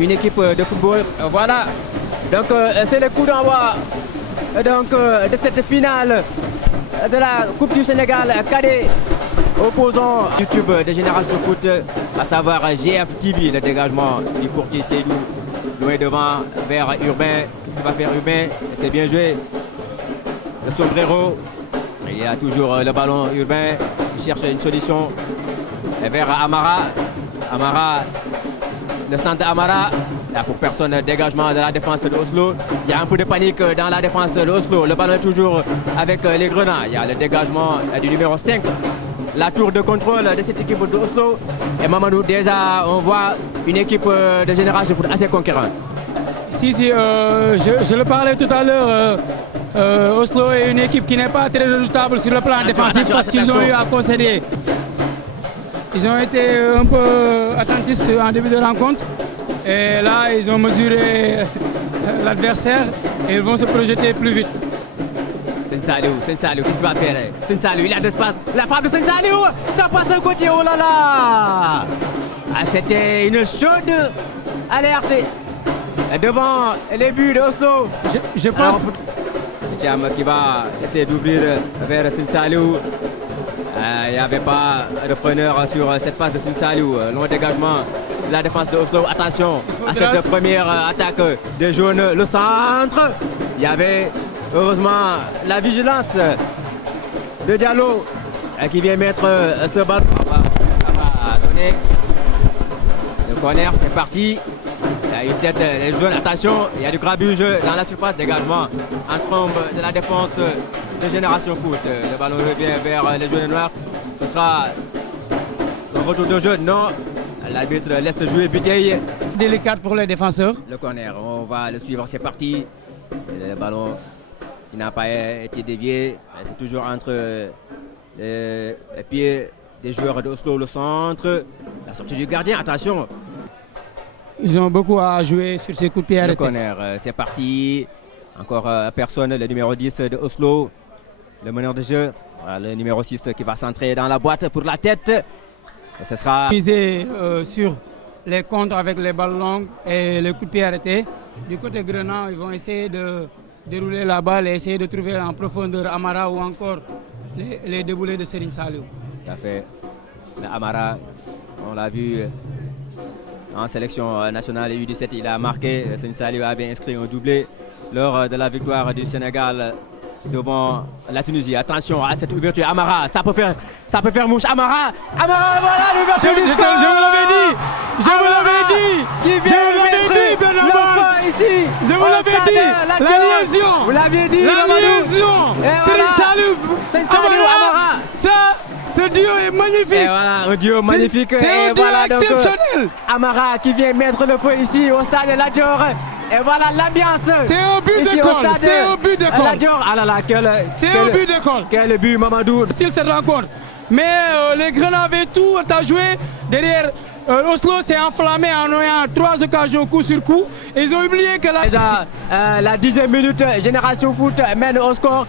une équipe de football. Voilà, donc c'est le coup d'envoi de cette finale de la Coupe du Sénégal cadet opposant YouTube de Génération Foot, à savoir GFTV, le dégagement du portier Seydou, loin devant vers Urbain. Qu'est-ce qu'il va faire Urbain? C'est bien joué. Le sombrero, il y a toujours le ballon Urbain, il cherche une solution vers Amara. Amara, le centre Amara, là pour personne, dégagement de la défense de Oslo. Il y a un peu de panique dans la défense de Oslo. Le ballon est toujours avec les Grenats. Il y a le dégagement du numéro 5. La tour de contrôle de cette équipe de Oslo. Et Mamadou, déjà, on voit une équipe de Génération Foot assez conquérante. Si, je le parlais tout à l'heure. Oslo est une équipe qui n'est pas très redoutable sur le plan défensif parce qu'ils ont eu à concéder. Ils ont été un peu attentifs en début de rencontre. Et là, ils ont mesuré l'adversaire et ils vont se projeter plus vite. Sensaliou, qu'est-ce qu'il va faire? Sensaliou, il a de l'espace. La frappe de Sensaliou, ça passe à côté, oh là là! Ah, c'était une chaude alerte devant les buts de Oslo. Je pense... Thiam qui va essayer d'ouvrir vers Sensaliou. Il n'y avait pas de preneur sur cette passe de Sensaliou. Long dégagement de la défense de Oslo. Attention à cette première attaque des jaunes. Le centre. Il y avait heureusement la vigilance de Diallo qui vient mettre ce ballon. Ça va donner le corner. C'est parti. Il y a une tête des jaunes. Attention, il y a du grabuge dans la surface. Dégagement en trombe de la défense de Génération Foot. Le ballon revient vers les jaunes et noirs. Ce sera un retour de jeu. Non, l'arbitre laisse jouer Butey. Délicat pour les défenseurs. Le corner, on va le suivre. C'est parti. Le ballon qui n'a pas été dévié. C'est toujours entre les pieds des joueurs d'Oslo, le centre. La sortie du gardien, attention. Ils ont beaucoup à jouer sur ces coups de pied arrêtés. Le corner, c'est parti. Encore personne, le numéro 10 de Oslo, le meneur de jeu. Voilà, le numéro 6 qui va s'entrer dans la boîte pour la tête. Et ce sera... Miser sur les contres avec les balles longues et les coups de pied arrêtés. Du côté Grenat, ils vont essayer de dérouler la balle et essayer de trouver en profondeur Amara ou encore les déboulés de Serigne Saliou. Tout à fait. Amara, on l'a vu en sélection nationale U17, il a marqué. Serigne Saliou avait inscrit un doublé lors de la victoire du Sénégal devant la Tunisie. Attention à cette ouverture. Amara, ça peut faire mouche. Amara, voilà l'ouverture du score. Je vous l'avais dit. Je vous l'avais dit. Je vous l'avais dit, l'enfant ici. Je vous l'avais dit. La liaison. Vous l'aviez dit. La liaison. Serigne Saliou, Amara. Ça, ce duo est magnifique. Et voilà, un duo magnifique. C'est un duo exceptionnel. Amara qui vient mettre le feu ici au stade Lat Dior. Et voilà l'ambiance. C'est un but d'école. C'est un but d'école. Ah là là, c'est un but d'école. Quel but, Mamadou. Style cette rencontre. Mais les Grenats avaient tout à jouer. Derrière, Oslo s'est enflammé en ayant 3 occasions coup sur coup. Ils ont oublié que déjà la 10e minute, Génération Foot mène au score.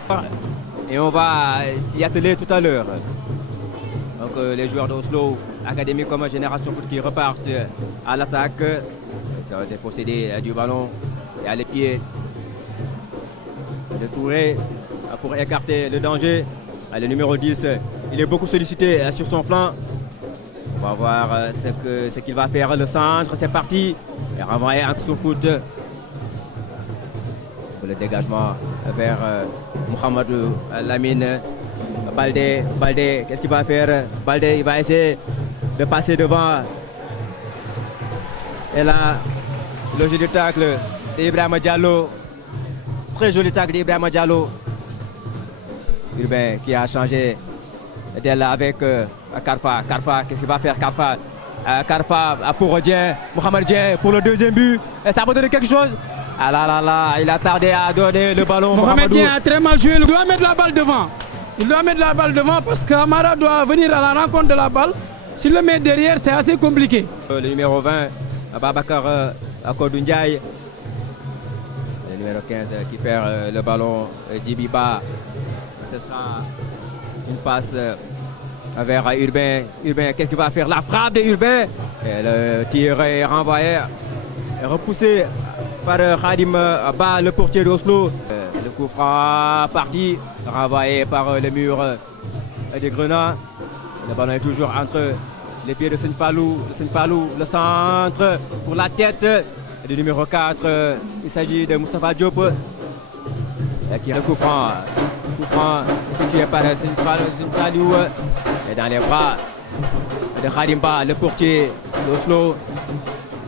Et on va s'y atteler tout à l'heure. Donc les joueurs d'Oslo, Académie comme Génération Foot qui repartent à l'attaque. Ça va être possédé du ballon et à les pieds de Touré pour écarter le danger. Le numéro 10, il est beaucoup sollicité sur son flanc. On va voir ce qu'il va faire. Le centre, c'est parti. Et renvoyé Action Foot. Le dégagement vers Mohamedou Lamine. Baldé, qu'est-ce qu'il va faire? Baldé, il va essayer de passer devant. Et là, le jeu de tacle d'Ibrahima Diallo. Très joli tacle d'Ibrahima Diallo. Urbain qui a changé d'aile avec Karfa. Karfa, qu'est-ce qu'il va faire? Karfa pour Dien. Mohamed Dien pour le 2e but. Et ça peut donner quelque chose. Ah là là là, il a tardé à donner le ballon. Mohamed Dien a très mal joué. Il doit mettre la balle devant. Il doit mettre la balle devant parce qu'Amara doit venir à la rencontre de la balle. S'il le met derrière, c'est assez compliqué. Le numéro 20, Babacar Akodou Ndiaye. Le numéro 15 qui perd le ballon, Djibiba. Ce sera une passe vers Urbain. Urbain, qu'est-ce qu'il va faire? La frappe de Urbain. Et le tir est renvoyé. repoussé par Khadim Ba, le portier d'Oslo. Le coup franc parti, renvoyé par le mur des Grenats. Le ballon est toujours entre les pieds de Senfalou. Le centre pour la tête du numéro 4. Il s'agit de Moustapha Diop. Qui a le coup franc effectué par Senfalou. Et dans les bras de Khadim Ba, le portier d'Oslo.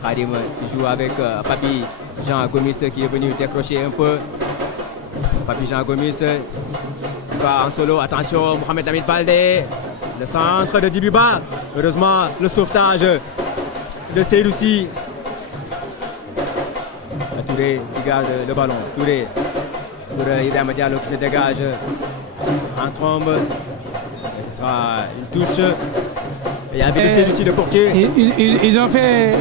Khadim joue avec Papi Jean Gomis qui est venu décrocher un peu. Papi Jean Gomis va en solo. Attention, Mohamed Lamine Baldé. Le centre de Dibiba. Heureusement, le sauvetage de Seydoussi. Touré qui garde le ballon. Touré pour Ibrahim Diallo qui se dégage en trombe. Et ce sera une touche. Il y a un but de Seydoussi, le portier. Ils ont fait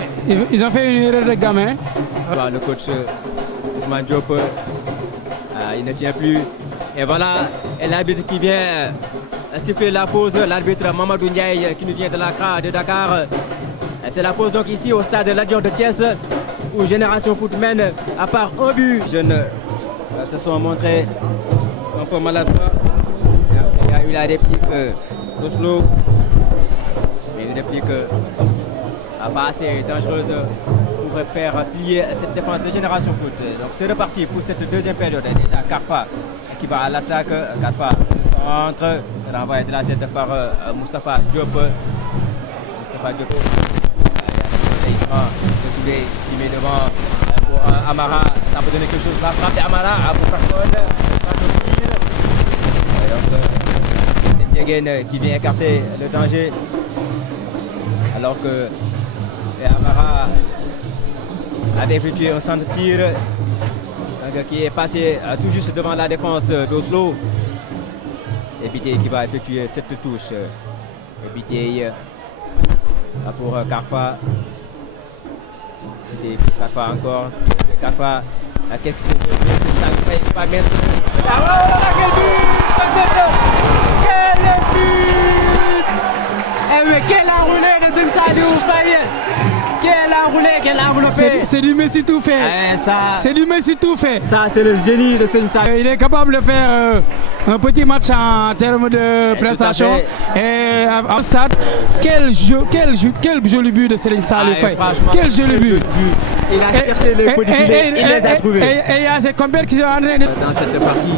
une erreur de gamin. Le coach Ousmane Diop, il ne tient plus. Et voilà, l'arbitre qui vient siffler la pause. L'arbitre Mamadou Ndiaye qui nous vient de la CRA de Dakar. C'est la pause donc ici au stade Lat Dior de Thiès où Génération Foot mène à part un but. Les jeunes se sont montrés un peu maladroits. Il y a eu la réplique d'Oslo. Une réplique pas assez dangereuse pour faire plier cette défense de Génération Foot. Donc c'est reparti pour cette deuxième période. Déjà Karfa qui va à l'attaque. Karfa centre, renvoyé de la tête par Moustapha Diop. Moustapha Diop. Qui met devant pour Amara. Ça peut donner quelque chose. Va frapper Amara pour personne. C'est Djegen qui vient écarter le danger. Alors que Amara avait effectué un centre de tir qui est passé tout juste devant la défense d'Oslo. Et Bitey qui va effectuer cette touche. Et Bitey pour Karfa. Karfa encore. Karfa, qu'est-ce que c'est? Ça va mettre. Quel but! Quel but! Eh mais quelle enroulée de Senfalou Faye! Quelle enroulée! C'est du Messi tout fait. C'est du Messi tout fait. Ça, c'est le génie de Senfalou. Il est capable de faire un petit match en termes de prestations. Et en stade, quel joli but de Senfalou Faye. Quel joli but. Il a cherché les petits filets, il les a trouvés. Et il y a ces compères qui sont en train de... Dans cette partie.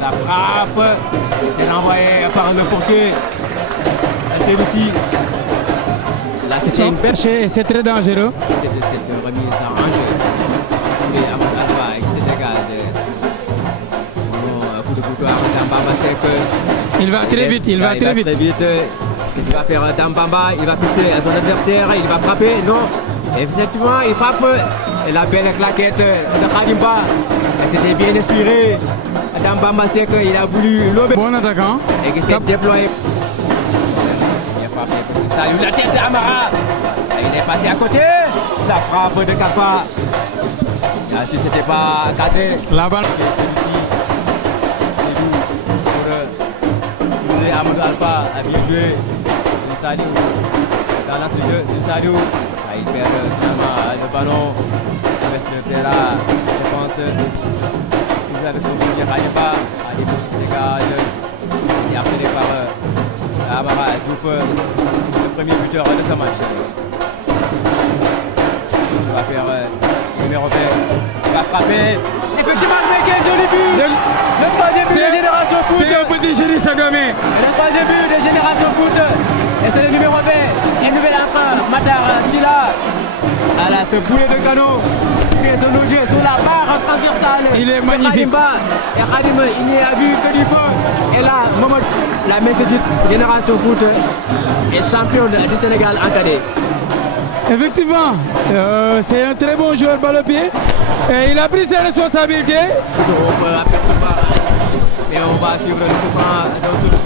La frappe, c'est renvoyé par le portier. C'est aussi. Là, c'est une perche. C'est très dangereux. Cette remise en jeu. Et Amadou Alpha qui se dégage. Coup de couteau à Dambamba Sek. Il va très vite, il va très vite. Qu'est-ce qu'il va faire Dambamba? Il va fixer son adversaire, il va frapper. Non. Effectivement, il frappe. Et la belle claquette de Khadim Ba. C'était bien inspiré. Dambamba Sek, il a voulu lober. Bon attaquant. Et qui s'est déployé. Il a frappé. Salut la tête d'Amara. Il est passé à côté. La frappe de Karfa. Si c'était pas cadré. La balle. C'est Amadou Alpha a bien joué. Senfalou. Dans l'entrejeu, Senfalou. Il perd finalement le ballon. Sylvestre Pereira. Défense. Il joue avec son pied. Khadim Ba. Khadim se dégage. Il est harcelé par Amara Diouf, le premier buteur de ce match. Il va faire le numéro 20. Il va frapper. Effectivement, mais quel joli but! Le troisième but de Génération Foot! C'est un petit génie, ça gamin! Le troisième but de Génération Foot! Et c'est le numéro 20. Et nouvel entrant, Matar Silla. Voilà, ce boulet de canon qui est son objet sur la barre transversale. Il est magnifique. Et Khadim, il n'y a vu que du feu. Et là, Mohamed, la Messi Génération Foot est champion du Sénégal en cadet. Effectivement, c'est un très bon joueur balle au pied. Et il a pris ses responsabilités. On peut apercevoir. Et on va suivre le coup franc.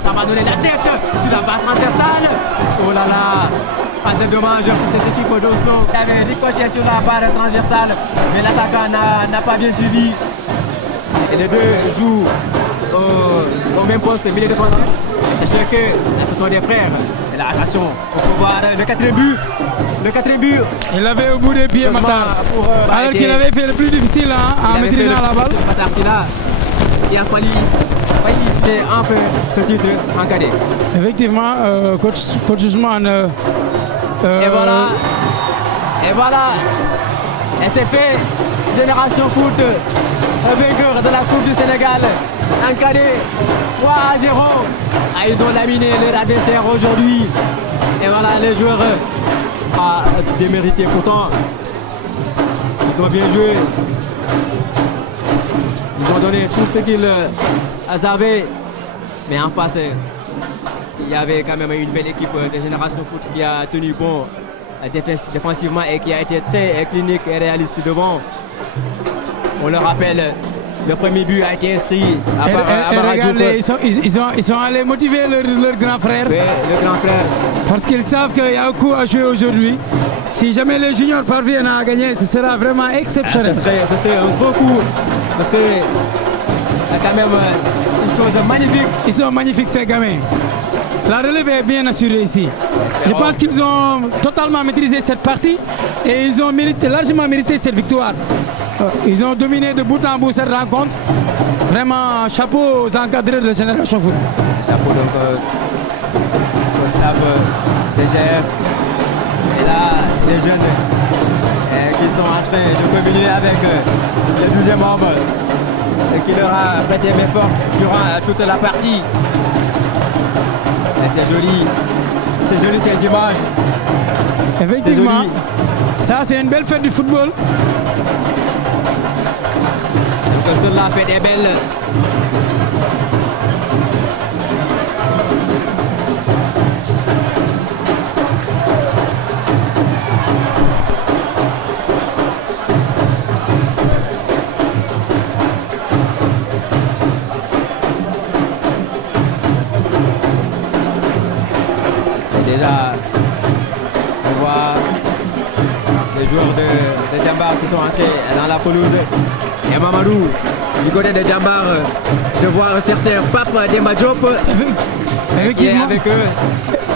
Ça va donner la tête sur la barre transversale. Oh là là. C'est dommage pour cette équipe d'Oslo. Il avait ricochet sur la barre transversale, mais l'attaquant n'a pas bien suivi. Et les deux jouent au même poste, milieu défensif. Sachez que ce sont des frères. Et là, attention, on peut voir le quatrième but. Le quatrième but. Il l'avait au bout des pieds, Matar. Alors qu'il avait fait le plus difficile en maîtrisant la balle. Matar, c'est là. Il a fallu enfin ce titre en cadet. Effectivement, coach Ousmane. Et voilà. Et voilà. Et c'est fait. Génération Foot, vainqueur de la Coupe du Sénégal. En cadet, 3-0. Ah, ils ont laminé leur adversaire aujourd'hui. Et voilà, les joueurs ont démérité pourtant. Ils ont bien joué. Ils ont donné tout ce qu'ils avaient. Mais en face, il y avait quand même une belle équipe de Génération Foot qui a tenu bon défensivement et qui a été très clinique et réaliste devant. On le rappelle, le premier but a été inscrit à regardez, ils sont allés motiver leur grand frère. Oui, le grand frère. Parce qu'ils savent qu'il y a un coup à jouer aujourd'hui. Si jamais les juniors parviennent à gagner, ce sera vraiment exceptionnel. Ce serait un gros coup. Parce que quand même une chose magnifique. Ils sont magnifiques ces gamins. La relève est bien assurée ici. Je pense qu'ils ont totalement maîtrisé cette partie et ils ont largement mérité cette victoire. Ils ont dominé de bout en bout cette rencontre. Vraiment, chapeau aux encadreurs de Génération Foot. Chapeau donc au staff DGF. Et là, les jeunes qui sont en train de communier avec le 12e membre qui leur a prêté main forte durant toute la partie. C'est joli ces images. Effectivement, ça c'est une belle fête du football. Donc cela fait des belles. Déjà, on voit les joueurs de Djambar qui sont entrés dans la pelouse. Et Mamadou, du côté de Djambar, je vois un certain Pape Demba Diop qui est avec eux.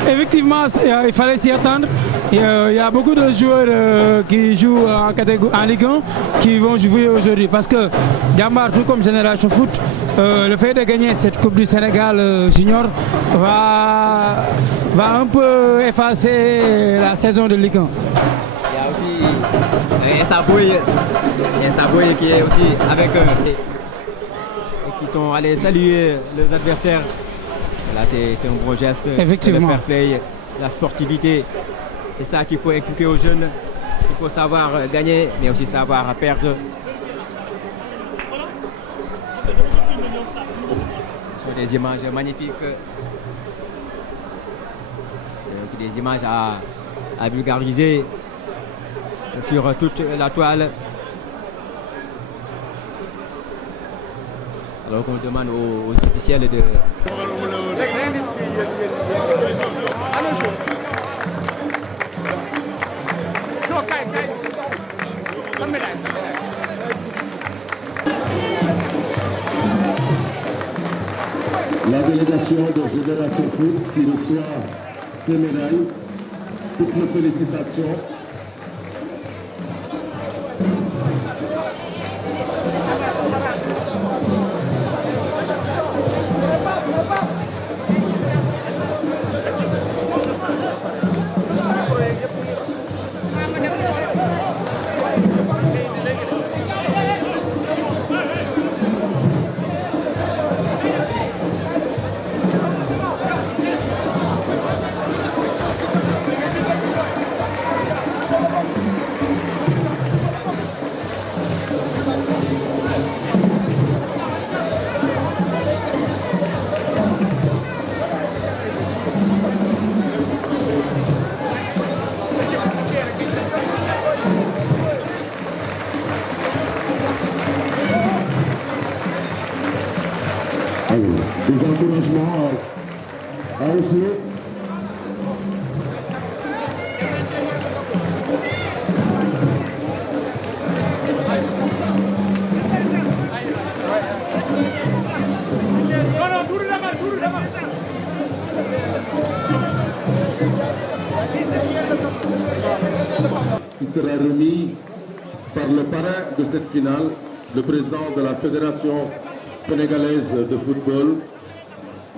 Effectivement, il fallait s'y attendre. Il y a beaucoup de joueurs qui jouent en Ligue 1 qui vont jouer aujourd'hui. Parce que Djambar, tout comme Génération Foot, le fait de gagner cette Coupe du Sénégal junior va un peu effacer la saison de Ligue 1. Il y a aussi Sabouye qui est aussi avec eux et qui sont allés saluer les adversaires. Là, c'est un gros geste. Effectivement. Le fair play, la sportivité. C'est ça qu'il faut inculquer aux jeunes. Il faut savoir gagner, mais aussi savoir perdre. Ce sont des images magnifiques. Des images à vulgariser sur toute la toile. Alors qu'on demande aux officiels de... La délégation de Génération Foot qui reçoit ces médailles, toutes nos félicitations. Des encouragements à Oslo. Qui sera remis par le parrain de cette finale, le président de la Fédération sénégalaise de football,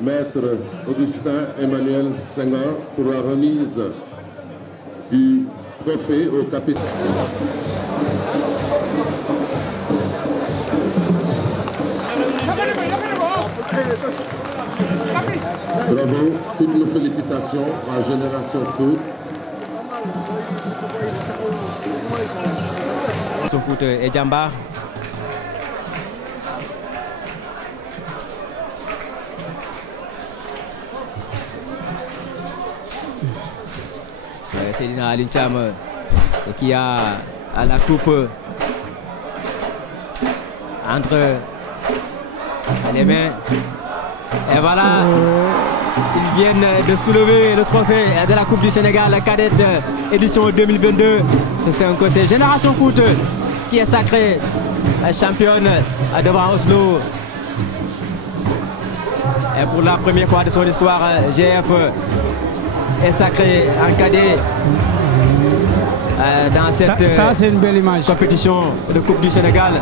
Maître Augustin Emmanuel Senghor, pour la remise du trophée au capitaine. Bravo, toutes nos félicitations à Génération Foot. Son foot et Jambar. C'est Dina Alincham qui a la coupe entre les mains. Et voilà, ils viennent de soulever le trophée de la Coupe du Sénégal, la cadette édition 2022. C'est Génération Foot qui est sacrée championne devant Oslo. Et pour la première fois de son histoire, GF est sacré en cadet dans cette ça, c'est une belle image. compétition de Coupe du Sénégal.